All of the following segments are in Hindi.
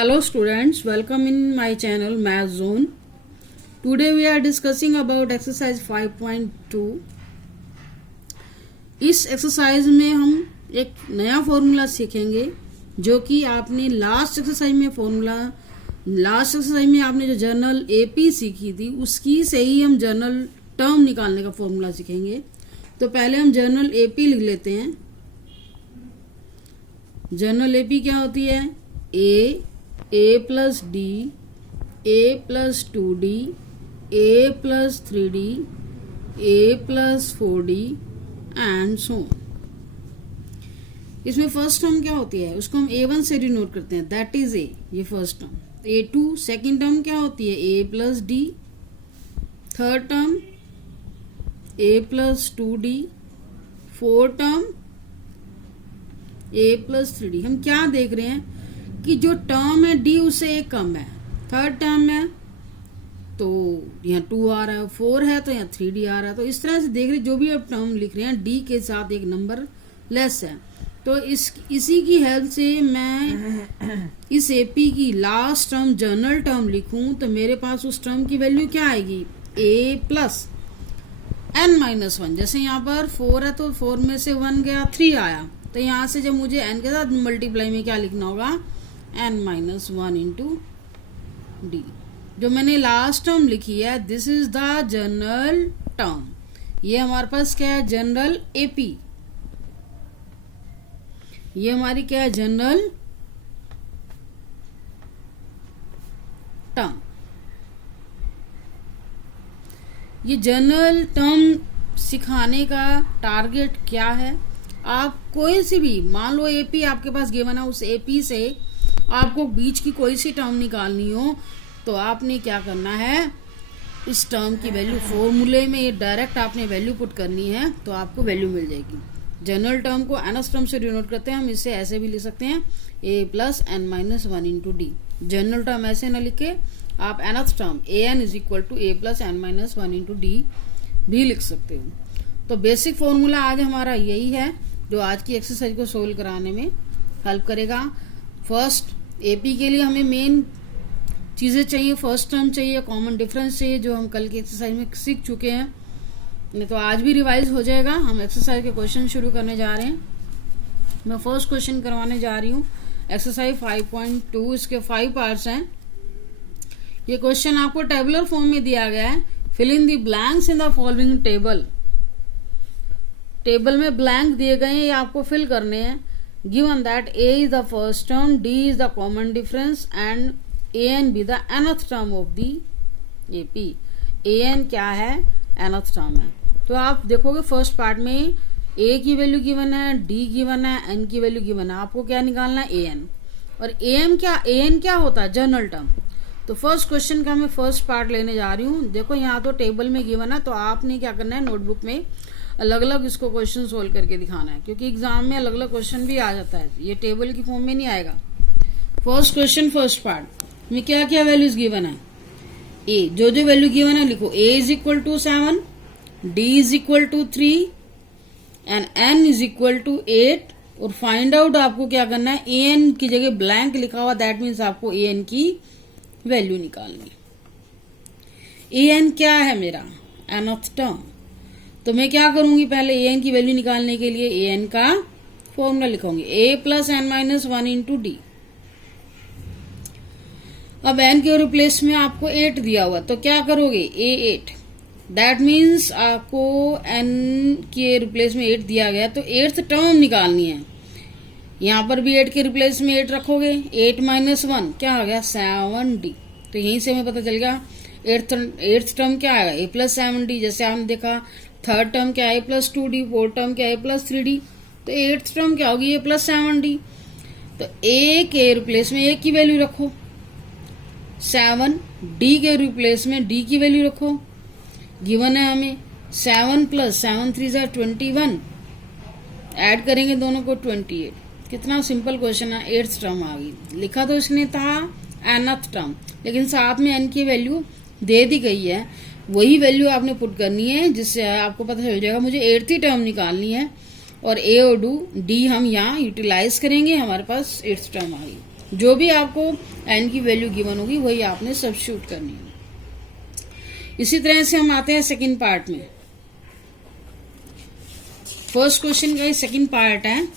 Hello students, welcome in my channel Math Zone. Today we are discussing about exercise 5.2. इस एक्सरसाइज में हम एक नया फॉर्मूला सीखेंगे जो कि आपने लास्ट एक्सरसाइज में आपने जो जर्नल एपी सीखी थी उसकी से ही हम जर्नल टर्म निकालने का फॉर्मूला सीखेंगे। तो पहले हम जर्नल एपी लिख लेते हैं। जर्नल एपी क्या होती है? A plus D, A plus 2d, A plus 3d, A plus 4d and so. इसमें फर्स्ट टर्म क्या होती है उसको हम A1 से डिनोट करते हैं, दैट इज ए, ये first term. A2 second term क्या होती है? A plus D. Third term A plus 2d। Fourth term A plus 3d। हम क्या देख रहे हैं कि जो टर्म है डी उससे एक कम है। थर्ड टर्म है तो यहाँ 2 आ रहा है, 4 है तो यहाँ 3d आ रहा है। तो इस तरह से देख रहे जो भी आप टर्म लिख रहे हैं डी के साथ एक नंबर लेस है। तो इसी की हेल्प से मैं इस एपी की लास्ट टर्म जर्नल टर्म लिखूं तो मेरे पास उस टर्म की वैल्यू क्या आएगी? ए प्लस n-1। जैसे यहाँ पर 4 है तो 4 में से 1 गया, 3 आया। तो यहाँ से जब मुझे n के साथ मल्टीप्लाई में क्या लिखना होगा? n-1 into D. जो मैंने लास्ट टर्म लिखी है this is the general term. ये हमारे पास क्या है? General AP. ये हमारी क्या है? General term. ये जनरल टर्म सिखाने का टारगेट क्या है? आप कोई सी भी, मान लो एपी आपके पास गिवन है, उस एपी से आपको बीच की कोई सी टर्म निकालनी हो तो आपने क्या करना है? इस टर्म की वैल्यू फॉर्मूले में डायरेक्ट आपने वैल्यू पुट करनी है तो आपको वैल्यू मिल जाएगी। जनरल टर्म को nth टर्म से डिनोट करते हैं। हम इसे ऐसे भी लिख सकते हैं a plus n-1 into d. General term ऐसे ना लिखे, आप nth term an is equal to a plus n-1 into d भी लिख सकते हो। तो बेसिक फॉर्मूला आज हमारा यही है जो आज की एक्सरसाइज को सोल्व कराने में हेल्प करेगा। फर्स्ट एपी के लिए हमें मेन चीजें चाहिए, फर्स्ट टर्म चाहिए, कॉमन डिफरेंस चाहिए जो हम कल की एक्सरसाइज में सीख चुके हैं, नहीं तो आज भी रिवाइज हो जाएगा। हम एक्सरसाइज के क्वेश्चन शुरू करने जा रहे हैं। मैं फर्स्ट क्वेश्चन करवाने जा रही हूँ एक्सरसाइज 5.2। इसके 5 पार्ट्स हैं। ये क्वेश्चन आपको टेबुलर फॉर्म में दिया गया है। Fill in the blanks in the following table. Table में ब्लैंक दिए गए हैं, ये आपको फिल करने हैं। Given that a is the first term, d is the common difference and an be the nth term of the AP। an क्या है? nth term है। तो आप देखोगे फर्स्ट पार्ट में a की वैल्यू गिवन है, d गिवन है, n की वैल्यू गिवन है। आपको क्या निकालना है? an। और an क्या होता है? General term. तो फर्स्ट क्वेश्चन का मैं फर्स्ट पार्ट लेने जा रही हूँ। देखो यहाँ तो टेबल में गिवन है तो आपने क्या करना है? नोटबुक में अलग अलग इसको क्वेश्चन सोल्व करके दिखाना है, क्योंकि एग्जाम में अलग अलग क्वेश्चन भी आ जाता है, ये टेबल की फॉर्म में नहीं आएगा। फर्स्ट क्वेश्चन फर्स्ट पार्ट में क्या क्या वैल्यूज गिवन है? ए, जो जो वैल्यू गिवन है लिखो। A is equal to 7, D is equal to 3 and N is equal to 8। और फाइंड आउट आपको क्या करना है? ए एन की जगह ब्लैंक लिखा हुआ, दैट मीन्स आपको ए एन की वैल्यू निकालनी। ए एन क्या है मेरा? nth term. तो मैं क्या करूंगी? पहले ए एन की वैल्यू निकालने के लिए ए एन का फॉर्मूला लिखूंगी, a plus n-1 into D. अब n के रिप्लेस में आपको 8 दिया हुआ तो क्या करोगे? a8। दैट मीन्स आपको n के रिप्लेस में 8 दिया गया तो 8th टर्म निकालनी है। यहाँ पर भी 8 के रिप्लेस में 8 रखोगे, 8 माइनस 1 क्या आ गया? 7d। तो यहीं से हमें पता चल गया 8th टर्म क्या आएगा? a plus 7d। जैसे आपने देखा थर्ड टर्म क्या है? a plus 2d। Fourth term क्या है? a plus 3d। तो 8th टर्म क्या होगी? a plus 7d। तो a के रिप्लेस में a की वैल्यू रखो 7, d के रिप्लेस में d की वैल्यू रखो। गिवन है हमें 7 प्लस 7 3 ज़ा 21, ऐड करेंगे दोनों को 28। कितना सिंपल क्वेश्चन है। 8th टर्म आ गई। लिखा तो इसने था nth टर्म, लेकिन साथ में n की वैल्यू दे दी गई है। वही वैल्यू आपने पुट करनी है जिससे आपको पता चल जाएगा मुझे 8th टर्म निकालनी है। और ए और डी हम यहाँ यूटिलाइज करेंगे, हमारे पास 8th टर्म आ गई। जो भी आपको एन की वैल्यू गिवन होगी वही आपने सब्स्टिट्यूट करनी है। इसी तरह से हम आते हैं सेकंड पार्ट में। फर्स्ट क्वेश्चन का सेकंड पार्ट है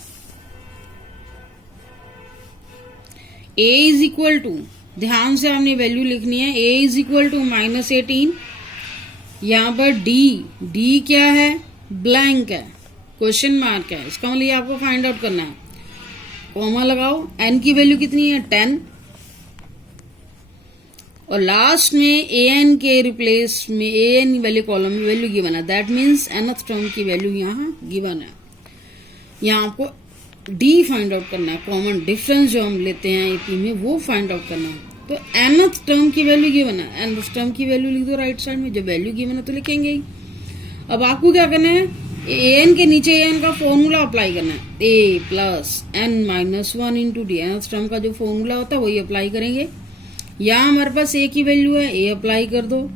a इज इक्वल टू, ध्यान से आपने वैल्यू लिखनी है, a इज इक्वल टू -18। यहां पर d क्या है, ब्लैंक है, क्वेश्चन मार्क है, इसका मतलब आपको फाइंड आउट करना है। कॉमा लगाओ, n की वैल्यू कितनी है 10, और लास्ट में an के रिप्लेस में an वाले कॉलम में वैल्यू गिवन है, दैट मीन्स nth टर्म की वैल्यू यहाँ गिवन है। यहाँ आपको d फाइंड आउट करना है, कॉमन डिफरेंस जो हम लेते हैं एपी में वो फाइंड आउट करना है। तो nth टर्म की वैल्यू गिवन है, nth टर्म की वैल्यू लिख दो राइट साइड में, जब वैल्यू गिवन है तो लिखेंगे ही। अब आपको क्या करना है, an के नीचे an का फॉर्मूला अप्लाई करना है, a plus n-1 into D, nth term का जो फॉर्मूला होता है वही अप्लाई करेंगे। यहाँ हमारे पास a की वैल्यू है, a अप्लाई कर दो,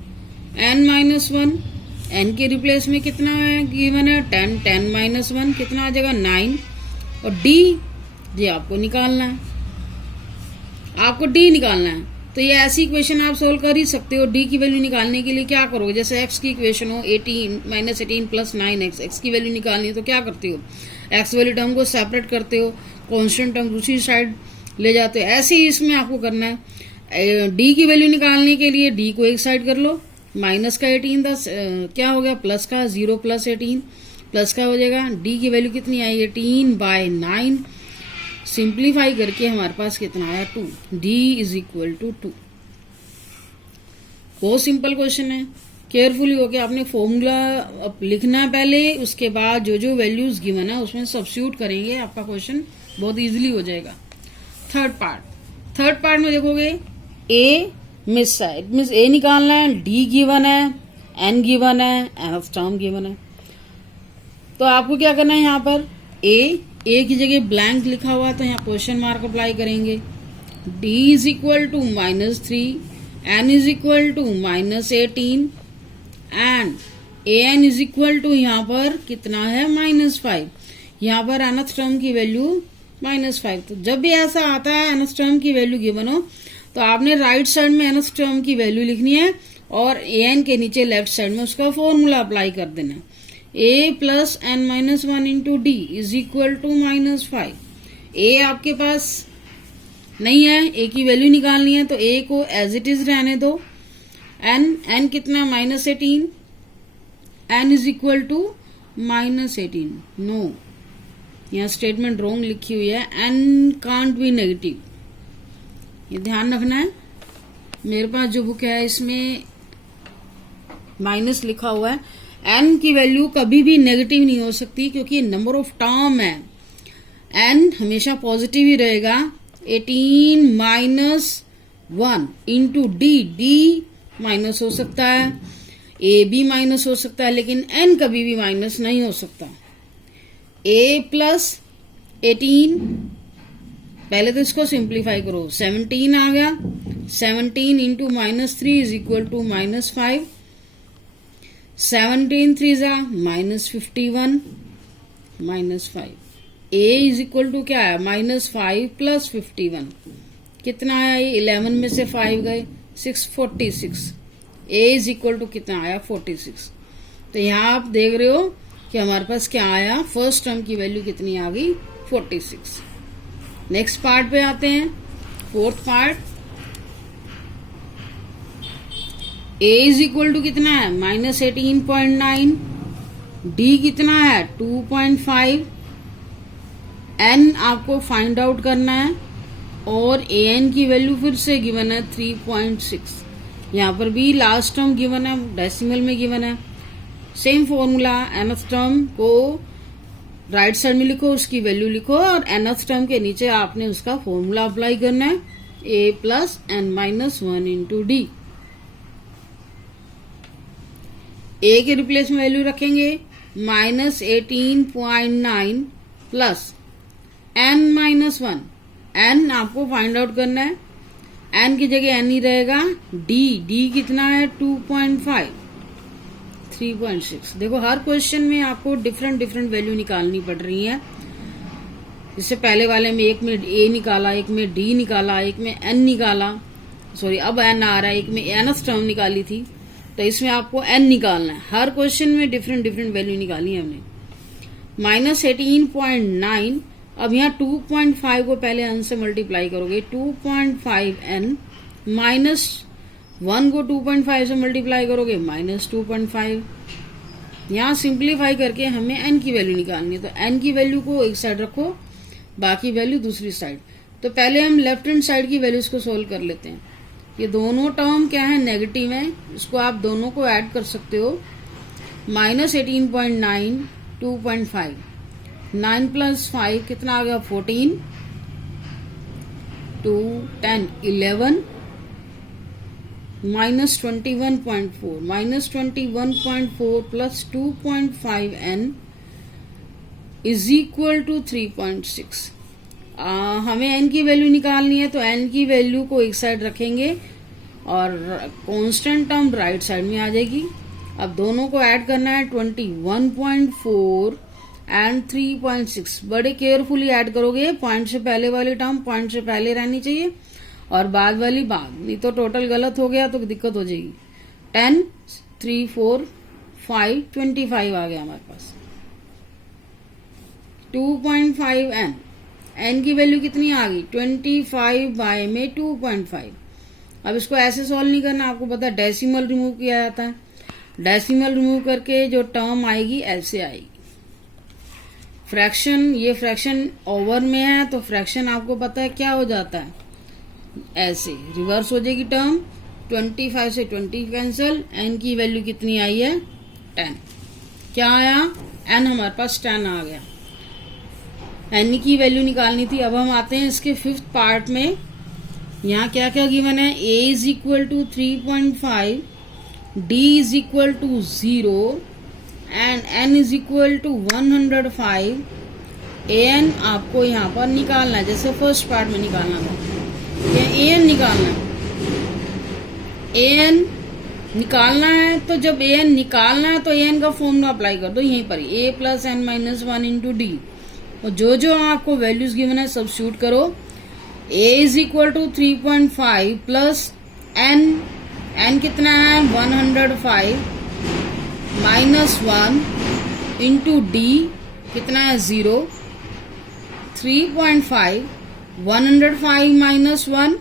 n-1, n के रिप्लेस में कितना है गिवन है 10, 10-1 कितना आ जाएगा 9, और d ये आपको निकालना है, आपको d निकालना है। तो ये ऐसी इक्वेशन आप सोल्व कर ही सकते हो। d की वैल्यू निकालने के लिए क्या करोगे, जैसे x की इक्वेशन हो 18 प्लस 9x, x की वैल्यू निकालनी है तो क्या करते हो, x वाली टर्म को सेपरेट करते हो, कांस्टेंट टर्म दूसरी साइड ले जाते हो। ऐसे ही इसमें आपको करना है, d की वैल्यू निकालने के लिए d को एक साइड कर लो, माइनस का 18 क्या हो गया प्लस का 0 प्लस 18 प्लस का हो जाएगा, d की वैल्यू कितनी आई 18/9, सिंप्लीफाई करके हमारे पास कितना आया 2, d इज इक्वल टू 2। बहुत सिंपल क्वेश्चन है, केयरफुली होके आपने फॉर्मूला लिखना है पहले, उसके बाद जो जो वैल्यूज गिवन है उसमें सब्स्टिट्यूट करेंगे, आपका क्वेश्चन बहुत इजीली हो जाएगा। थर्ड पार्ट में देखोगे a मिस है, इट मीन्स a निकालना है, d गिवन है, n गिवन है, nth टर्म गिवन है। तो आपको क्या करना है, यहाँ पर a की जगह ब्लैंक लिखा हुआ तो यहाँ क्वेश्चन मार्क अप्लाई करेंगे, d is equal to -3, n is equal to -18 and an is equal to यहाँ पर कितना है -5। यहाँ पर nth टर्म की वैल्यू -5। तो जब भी ऐसा आता है nth टर्म की वैल्यू गिवन हो तो आपने राइट साइड में nth टर्म की वैल्यू लिखनी है और an के नीचे लेफ्ट साइड में उसका फॉर्मूला अप्लाई कर देना है, a plus n-1 into d is equal to -5। a आपके पास नहीं है, a की वैल्यू निकालनी है तो a को एज इट इज रहने दो, n कितना -18, n is equal to -18। No, यहाँ स्टेटमेंट रॉन्ग लिखी हुई है, n कांट बी नेगेटिव, ये ध्यान रखना है। मेरे पास जो बुक है इसमें माइनस लिखा हुआ है, n की वैल्यू कभी भी नेगेटिव नहीं हो सकती क्योंकि नंबर ऑफ टर्म है, n हमेशा पॉजिटिव ही रहेगा। 18-1 इंटू डी माइनस हो सकता है, a भी माइनस हो सकता है, लेकिन n कभी भी माइनस नहीं हो सकता। a प्लस 18, पहले तो इसको सिंप्लीफाई करो, 17 आ गया, 17 into -3 is equal to -5, 17 3 -51 -5, a is equal to क्या है -5 प्लस 51, कितना आया, ये 11 में से 5 गए 46, a इज इक्वल टू कितना आया 46। तो यहाँ आप देख रहे हो कि हमारे पास क्या आया, फर्स्ट टर्म की वैल्यू कितनी आ गई 46। नेक्स्ट पार्ट पे आते हैं, fourth part, a is equal to कितना है -18.9, d कितना है 2.5, n आपको फाइंड आउट करना है और an की वैल्यू फिर से गिवन है 3.6। यहाँ पर भी लास्ट टर्म गिवन है, डेसिमल में गिवन है, सेम फॉर्मूला, nth टर्म को राइट साइड में लिखो, उसकी वैल्यू लिखो और nth टर्म के नीचे आपने उसका फॉर्मूला अप्लाई करना है, a plus n-1 into D. a के रिप्लेस में वैल्यू रखेंगे -18.9 प्लस n-1, n आपको फाइंड आउट करना है, n की जगह n ही रहेगा, d कितना है 2.5, 3.6। देखो हर क्वेश्चन में आपको डिफरेंट वैल्यू निकालनी पड़ रही है, इससे पहले वाले में एक में ए निकाला, एक में डी निकाला, एक में एन निकाला, सॉरी अब एन आ रहा है, एक में एनथ टर्म निकाली थी, तो इसमें आपको एन निकालना है। हर क्वेश्चन में डिफरेंट डिफरेंट वैल्यू निकाली है हमने। -18.9, अब यहाँ 2.5 को पहले एन से मल्टीप्लाई करोगे, 2.5n, -1 को 2.5 से मल्टीप्लाई करोगे, -2.5। यहाँ सिंप्लीफाई करके हमें n की वैल्यू निकालनी है, तो n की वैल्यू को एक साइड रखो, बाकी वैल्यू दूसरी साइड। तो पहले हम लेफ्ट हैंड साइड की वैल्यूज को सोल्व कर लेते हैं। ये दोनों टर्म क्या है, नेगेटिव है, इसको आप दोनों को ऐड कर सकते हो। -18.9, 2.5, 9 + 5 कितना आ गया, 14, 2, 10, 11, -21.4, -21.4 + 2.5n = 3.6। हमें n की वैल्यू निकालनी है, तो n की वैल्यू को एक साइड रखेंगे और कांस्टेंट टर्म राइट साइड में आ जाएगी। अब दोनों को ऐड करना है, 21.4 एंड 3.6। बड़े केयरफुली ऐड करोगे, पॉइंट से पहले वाली टर्म पॉइंट से पहले रहनी चाहिए और बाद वाली बाद, नहीं तो टोटल गलत हो गया तो दिक्कत हो जाएगी। 10, 3, 4, 5, 25 आ गया हमारे पास। 2.5n, n की वैल्यू कितनी आ गई, 25 में 2.5। अब इसको ऐसे सॉल्व नहीं करना, आपको पता है डेसिमल रिमूव किया जाता है। डेसिमल रिमूव करके जो टर्म आएगी ऐसे आएगी। फ्रैक्शन, ये फ्रैक्शन ओवर में है तो फ्रैक्शन आपको पता है क्या हो जाता है, ऐसे रिवर्स हो जाएगी टर्म। 25 से 20 कैंसिल, n की वैल्यू कितनी आई है, 10। क्या आया, n हमारे पास 10 आ गया। n की वैल्यू निकालनी थी। अब हम आते हैं इसके 5th पार्ट में। यहाँ क्या क्या गिवन है, a = 3.5, d = 0 and n = 105। an आपको यहाँ पर निकालना है, जैसे फर्स्ट पार्ट में निकालना था, ये an निकालना है। an निकालना है तो जब an निकालना है तो an का फॉर्मूला अप्लाई कर दो यहीं पर, a + n - 1 × d, और जो आपको वैल्यूज गिवन है सब्स्टिट्यूट करो। a = 3.5 प्लस n कितना है, 105 -1 × d कितना है, 0। 3.5, 105 - 1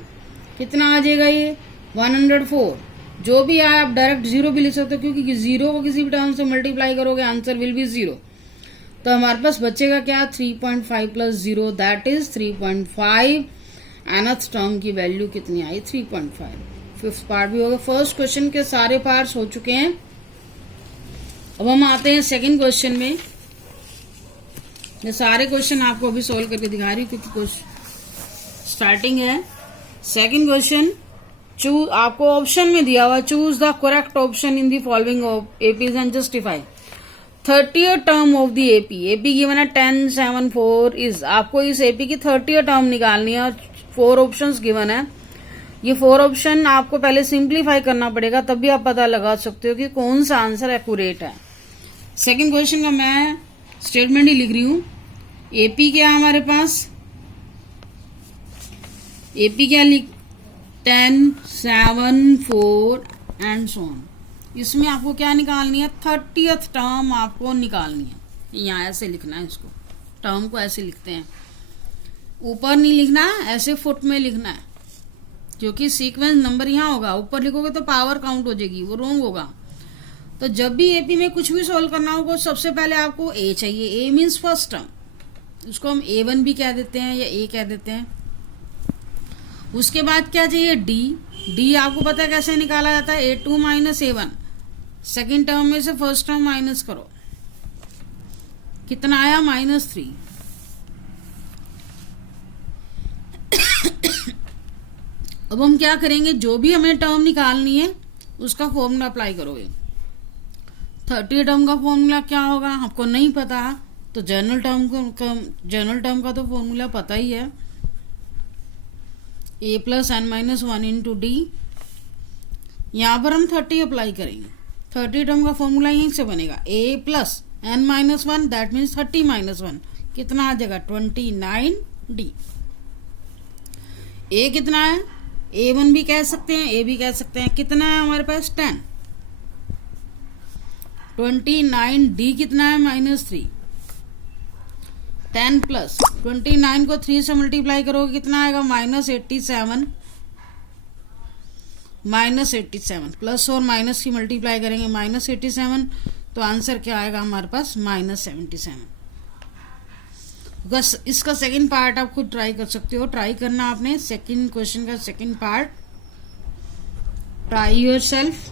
कितना आ जाएगा, ये 104। जो भी आए आप डायरेक्ट 0 भी लिख सकते हो, क्योंकि 0 को किसी भी टर्म से मल्टीप्लाई करोगे आंसर विल बी 0। तो हमारे पास बचेगा क्या, 3.5 + 0 दैट इज 3.5। nth टर्म की वैल्यू कितनी आई, 3.5। 5th पार्ट भी होगा। फर्स्ट क्वेश्चन के सारे पार्ट्स हो चुके हैं। अब हम आते हैं सेकंड क्वेश्चन में। ये सारे क्वेश्चन आपको अभी सोल्व करके दिखा रही हूँ क्योंकि स्टार्टिंग है। सेकंड क्वेश्चन, आपको ऑप्शन में दिया हुआ, choose the correct option in the following APs and justify. 30th term of the AP given है 10, 7, 4 इज। आपको इस एपी की 30th टर्म निकालनी है और 4 ऑप्शंस गिवन है। ये 4 ऑप्शन आपको पहले सिंप्लीफाई करना पड़ेगा, तब भी आप पता लगा सकते हो कि कौन सा आंसर एक्यूरेट है। सेकंड क्वेश्चन का मैं स्टेटमेंट ही लिख रही हूं। एपी क्या है हमारे पास, एपी क्या लिख, 10, 7, 4 एंड सो ऑन। इसमें आपको क्या निकालनी है, 30th टर्म आपको निकालनी है। यहाँ ऐसे लिखना है, इसको टर्म को ऐसे लिखते हैं, ऊपर नहीं लिखना है, ऐसे फुट में लिखना है, क्योंकि सीक्वेंस नंबर यहाँ होगा, ऊपर लिखोगे तो पावर काउंट हो जाएगी, वो रॉन्ग होगा। तो जब भी एपी में कुछ भी सोल्व करना होगा सबसे पहले आपको ए चाहिए। ए मीन्स फर्स्ट टर्म, उसको हम A1 भी कह देते हैं या A कह देते हैं। उसके बाद क्या चाहिए, डी आपको पता है कैसे निकाला जाता है, A2 - A1। सेकेंड टर्म में से फर्स्ट टर्म माइनस करो, कितना आया, -3। अब हम क्या करेंगे, जो भी हमें टर्म निकालनी है उसका फॉर्मूला अप्लाई करोगे। 30 टर्म का फॉर्मूला क्या होगा आपको नहीं पता, तो जनरल टर्म का तो फॉर्मूला पता ही है, a + n - 1 × d। यहाँ पर हम 30 अप्लाई करेंगे। 30 टर्म का फॉर्मूला यहीं से बनेगा, a + n - 1 दैट मीन्स 30 - 1 कितना आ जाएगा 29D। ए कितना है, A1 भी कह सकते हैं, ए भी कह सकते हैं। कितना है हमारे पास 10। 29D कितना है -3। 10 प्लस 29 को 3 से मल्टीप्लाई करोगे कितना आएगा -87। -87 प्लस और माइनस की मल्टीप्लाई करेंगे -87, तो आंसर क्या आएगा हमारे पास -77। बस इसका सेकंड पार्ट आप खुद ट्राई कर सकते हो। ट्राई करना आपने सेकंड क्वेश्चन का second part, try yourself.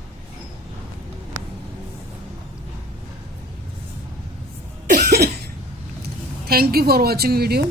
Thank you for watching video.